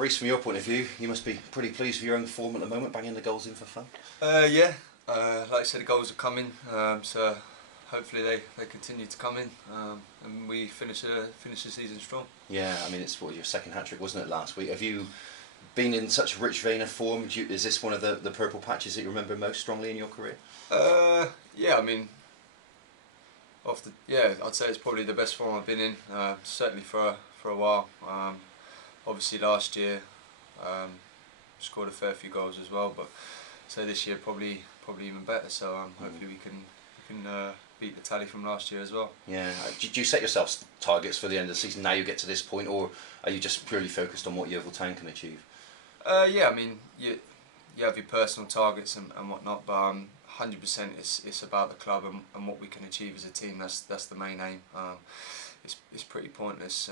Rhys, from your point of view, you must be pretty pleased with your own form at the moment, banging the goals in for fun. Yeah, like I said, the goals are coming, so hopefully they continue to come in, and we finish the season strong. Yeah, I mean, it's your second hat-trick, wasn't it, last week? Have you been in such a rich vein of form? Is this one of the purple patches that you remember most strongly in your career? Yeah, I mean, I'd say it's probably the best form I've been in, certainly for a while. Obviously last year scored a fair few goals as well, but so this year probably even better. So hopefully we can beat the tally from last year as well. Yeah. Did you set yourself targets for the end of the season? Now you get to this point, or are you just purely focused on what Yeovil Town can achieve? Yeah, I mean you have your personal targets and whatnot, but 100% it's about the club and what we can achieve as a team. That's the main aim. It's pretty pointless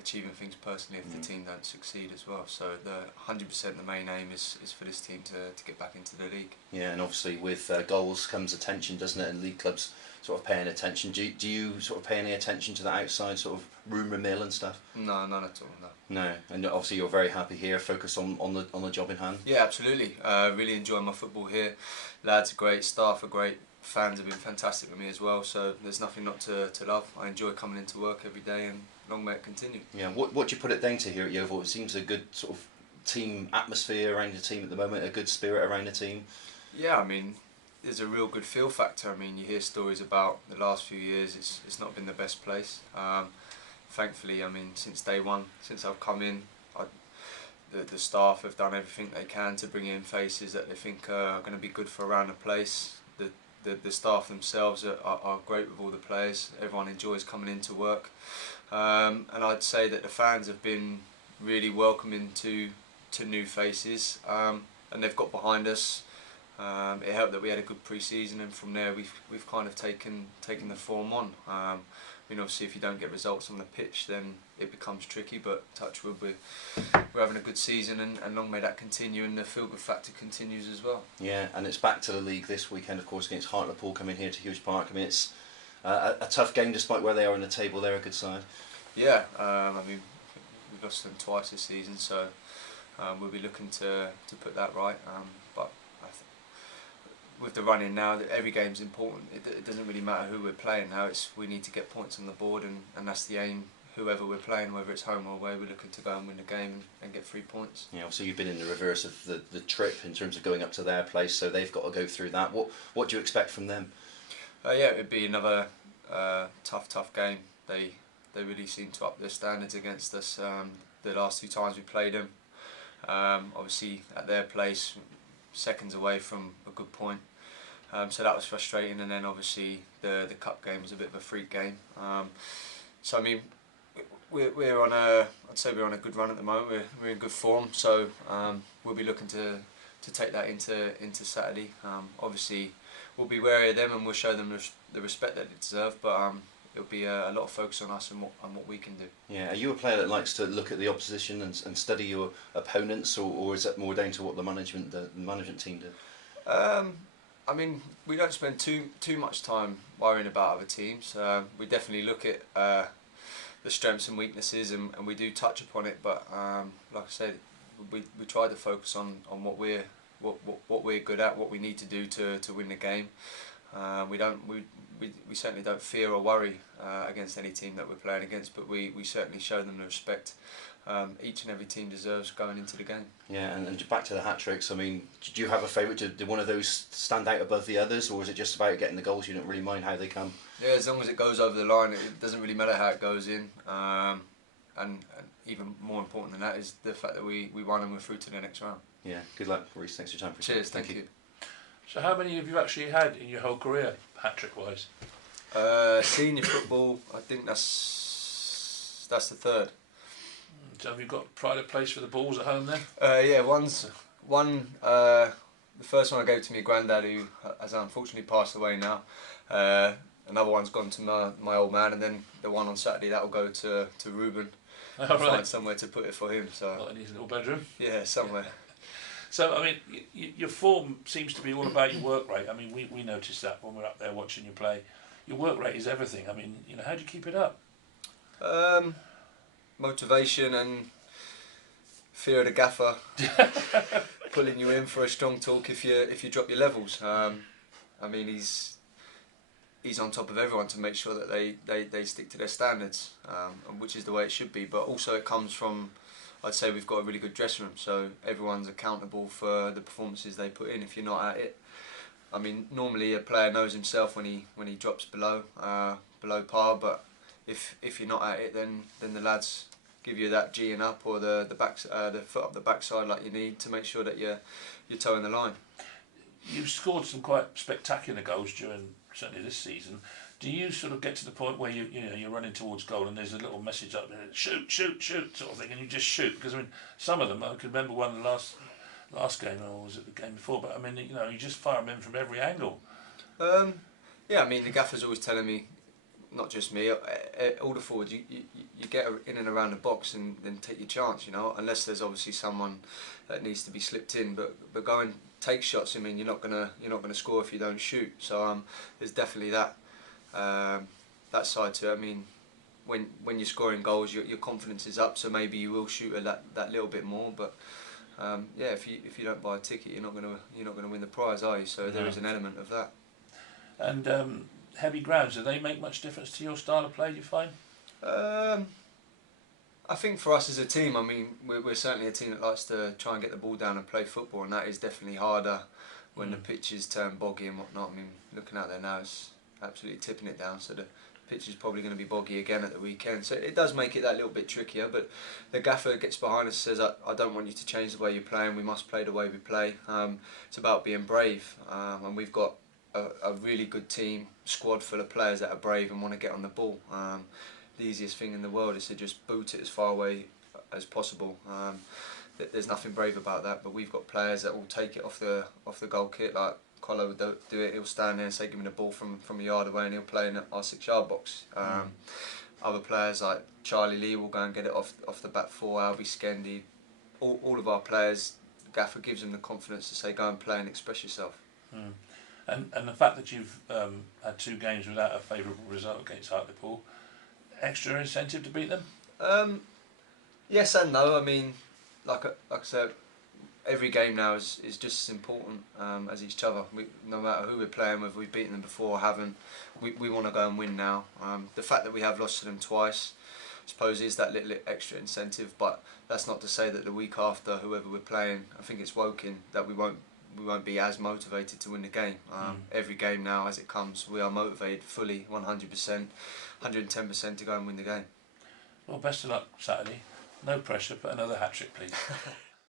achieving things personally if the team don't succeed as well. So the 100% the main aim is for this team to get back into the league. Yeah, and obviously with goals comes attention, doesn't it? And league clubs sort of paying attention. Do you sort of pay any attention to the outside sort of rumour mill and stuff? No, none at all. No. No, and obviously you're very happy here, focused on the job in hand. Yeah, absolutely. Really enjoying my football here. Lads are great, staff are great, fans have been fantastic with me as well. So there's nothing not to love. I enjoy coming into work every day, and long may it continue. Yeah, what do you put it down to here at Yeovil? It seems a good sort of team atmosphere around the team at the moment, a good spirit around the team. Yeah, I mean, there's a real good feel factor. I mean, you hear stories about the last few years. It's not been the best place. Thankfully, I mean, since day one, since I've come in, the staff have done everything they can to bring in faces that they think are going to be good for around the place. The staff themselves are great with all the players. Everyone enjoys coming into work, and I'd say that the fans have been really welcoming to new faces, and they've got behind us. It helped that we had a good pre-season, and from there we've kind of taken the form on. I mean, obviously if you don't get results on the pitch, then it becomes tricky, but touch wood, we're having a good season, and long may that continue, and the feel-good factor continues as well. Yeah, and it's back to the league this weekend, of course, against Hartlepool, coming here to Hughes Park. I mean, it's a tough game despite where they are in the table. They're a good side. Yeah, I mean, we've lost them twice this season, so we'll be looking to put that right. But with the running now, that every game's important. It doesn't really matter who we're playing now. We need to get points on the board, and that's the aim. Whoever we're playing, whether it's home or away, we're looking to go and win the game and get 3 points. Yeah, so you've been in the reverse of the trip in terms of going up to their place, so they've got to go through that. What do you expect from them? Yeah, it'd be another tough game. They really seem to up their standards against us. The last 2 times we played them, obviously at their place, seconds away from a good point. So that was frustrating, and then obviously the cup game was a bit of a freak game. So I mean, I'd say we're on a good run at the moment. We're in good form, so we'll be looking to take that into Saturday. Obviously, we'll be wary of them, and we'll show them the respect that they deserve. But it'll be a lot of focus on us and what we can do. Yeah, are you a player that likes to look at the opposition and study your opponents, or is that more down to what the management team do? I mean, we don't spend too much time worrying about other teams. We definitely look at the strengths and weaknesses, and we do touch upon it. But like I said, we try to focus on what we're good at, what we need to do to win the game. We certainly don't fear or worry against any team that we're playing against, but we certainly show them the respect each and every team deserves going into the game. Yeah, and back to the hat-tricks, I mean, do you have a favourite? Did one of those stand out above the others, or is it just about getting the goals? You don't really mind how they come? Yeah, as long as it goes over the line, it doesn't really matter how it goes in. And even more important than that is the fact that we won and we're through to the next round. Yeah, good luck, Rhys. Thanks for your time. Cheers, thank you. So how many have you actually had in your whole career, hat-trick wise? Senior football, I think that's the 3rd. So have you got pride of place for the balls at home then? Yeah, the first one I gave to my granddad, who has unfortunately passed away now. Another one's gone to my old man, and then the one on Saturday, that'll go to Ruben. I'll find somewhere to put it for him. So in his little bedroom? Yeah, somewhere. So, I mean, your form seems to be all about your work rate. I mean, we noticed that when we're up there watching you play. Your work rate is everything. I mean, how do you keep it up? Motivation and fear of the gaffer pulling you in for a strong talk if you drop your levels. I mean, he's on top of everyone to make sure that they stick to their standards, which is the way it should be. But also it comes from, I'd say we've got a really good dressing room, so everyone's accountable for the performances they put in if you're not at it. I mean, normally a player knows himself when he drops below par, but if you're not at it, then the lads give you that G and up, or the foot up the backside like you need to make sure that you're toeing the line. You've scored some quite spectacular goals during certainly this season. Do you sort of get to the point where you're running towards goal and there's a little message up there, shoot, shoot, shoot sort of thing, and you just shoot? Because I mean, some of them, I can remember one the last game, or was it the game before? But I mean, you just fire them in from every angle. Yeah, I mean, the gaffer's always telling me, not just me, all the forwards, you get in and around the box and then take your chance, unless there's obviously someone that needs to be slipped in. But go and take shots. I mean, you're not gonna score if you don't shoot. So there's definitely that side to it. I mean, when you're scoring goals, your confidence is up, so maybe you will shoot that little bit more. But yeah, if you don't buy a ticket, you're not gonna win the prize, are you? So there is an element of that. And heavy grounds, do they make much difference to your style of play, do you find? I think for us as a team, I mean, we're certainly a team that likes to try and get the ball down and play football, and that is definitely harder when the pitches turn boggy and whatnot. I mean, looking out there now, it's absolutely tipping it down, so the pitch is probably going to be boggy again at the weekend. So it does make it that little bit trickier, but the gaffer gets behind us and says, I don't want you to change the way you're playing, we must play the way we play. It's about being brave, and we've got a really good team, squad full of players that are brave and want to get on the ball. The easiest thing in the world is to just boot it as far away as possible. There's nothing brave about that, but we've got players that will take it off the goal kit, like Colo would do it. He'll stand there and say, give me the ball from a yard away, and he'll play in our 6-yard box. Other players like Charlie Lee will go and get it off the back four, Albie Skendi. All of our players, Gaffer gives them the confidence to say, go and play and express yourself. And the fact that you've had 2 games without a favourable result against Hartlepool, extra incentive to beat them? Yes and no. I mean, like I said, every game now is just as important as each other. No matter who we're playing, whether we've beaten them before or haven't, we want to go and win now. The fact that we have lost to them twice, I suppose, is that little extra incentive, but that's not to say that the week after, whoever we're playing, I think it's Woking, that we won't be as motivated to win the game. Every game now, as it comes, we are motivated fully, 100%, 110% to go and win the game. Well, best of luck Saturday. No pressure, but another hat-trick, please.